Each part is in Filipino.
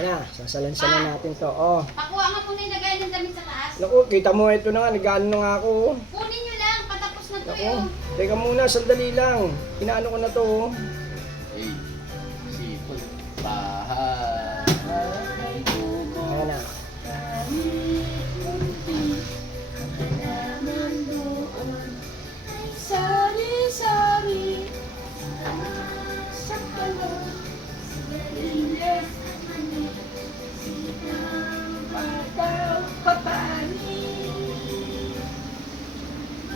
Ayan na, sasalansalan natin to. Oh. Pakuha nga po na yung lagay ng damit sa taas. Naku, kita mo ito na nga, nag-ano na nga ako. Kunin nyo lang, patapos na to Naku, yun. teka muna, sandali lang. Inaano ko na to. Oh. Hey, sipon. Bahay. Ayan na. Sari-sari sa kalong sigarilyas sinang pagkapapani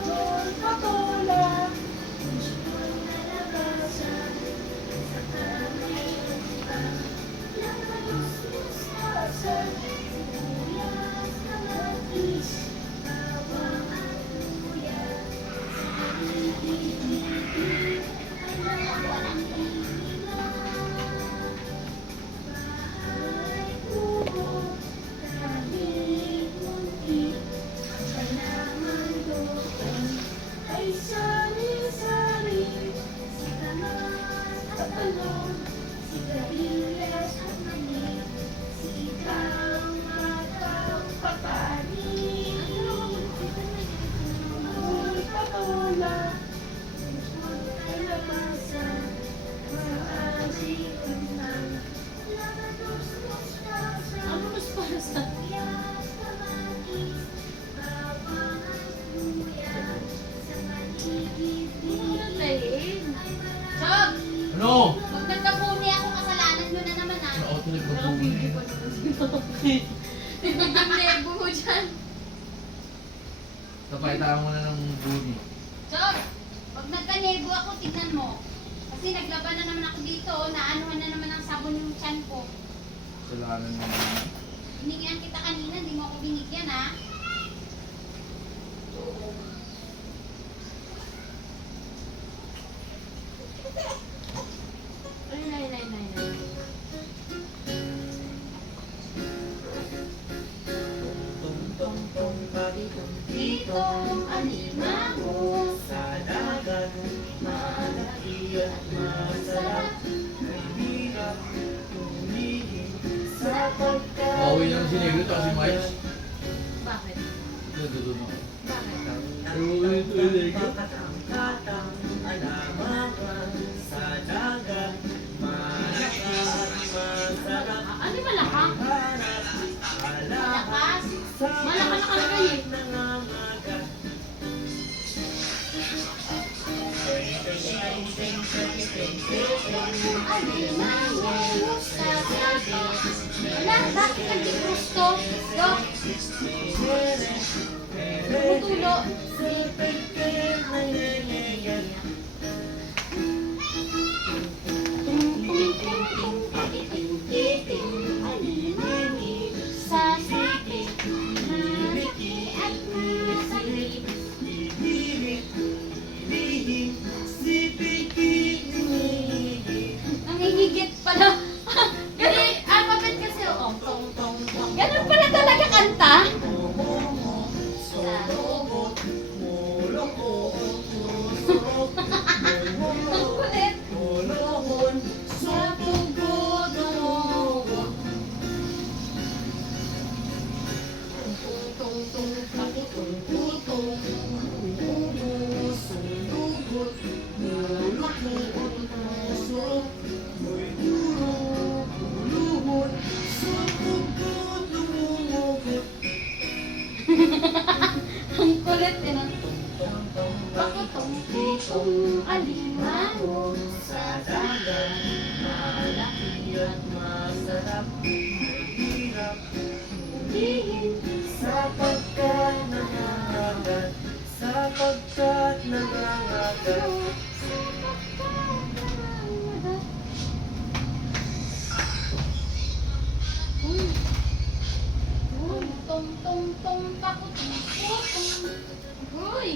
John Patola John Nalabasan sa kamay Lamalos mustasan sibuyas na matis bawang at luya Ano? Pag nagkabuni ako, kasalanan nyo na naman ah. Ano? Nagkabuni. Nagkabuni mo dyan. Kapaitaan mo na ng buni. Chok, pag nagkanego ako, tignan mo. Kasi naglaban na naman ako dito, naanuhan na naman ang sabon yung tiyan ko. Kasalanan mo na. Binigyan kita kanina, hindi mo ako binigyan ha. Ay. Dito ang alimango Sa dagat, malaki at masarap. Mahirap tumingin sa pagkain. Pauwi na ng siniglo ito si Miles. Bakit? Doon ako. Bakit? Katang-katang alamangan sa dagat, malaki at masarap. Ano malakang? Hanap, Malakas? sa Malakang nakalagay eh. nangangagat. Alimango sa dagat. Wala, bakit nag-gusto? Dok, tumutulo. Sa sipit, malaki at masakit. Nangingigit pala. Gani, alphabet kasi oh. Tong, tong, tong. Ganun pala talaga kanta. Sa robot. Ang kulit. Sa tugod ng robot. Tung, tung, tung, pakitung, tutong. Ang kulit eh, no? Pakitong-pitong alimango Sa dagat, malaki at masarap. Mahirap Dihin sapagkat nangangagat. Sapagkat nangangagat. Tong, tong, tong, pakutong-putong. Uy!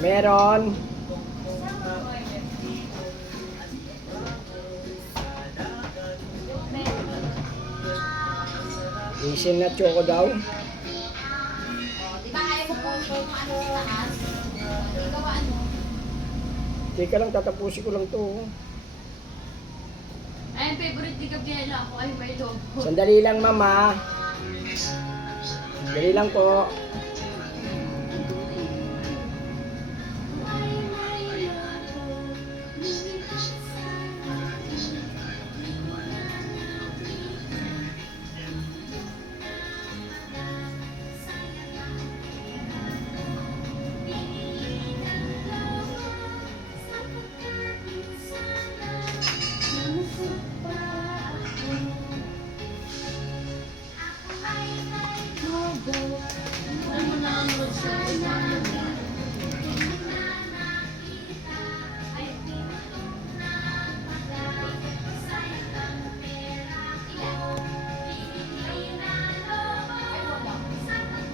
Meron. Isin na choco daw. Di ba ayaw mo kung ano sa taas? Ikaw ano? Teka lang, tatapusin ko lang to. favorite ni Gabriela. Ako ay may logo. Sandali lang, mama. Sandali lang po.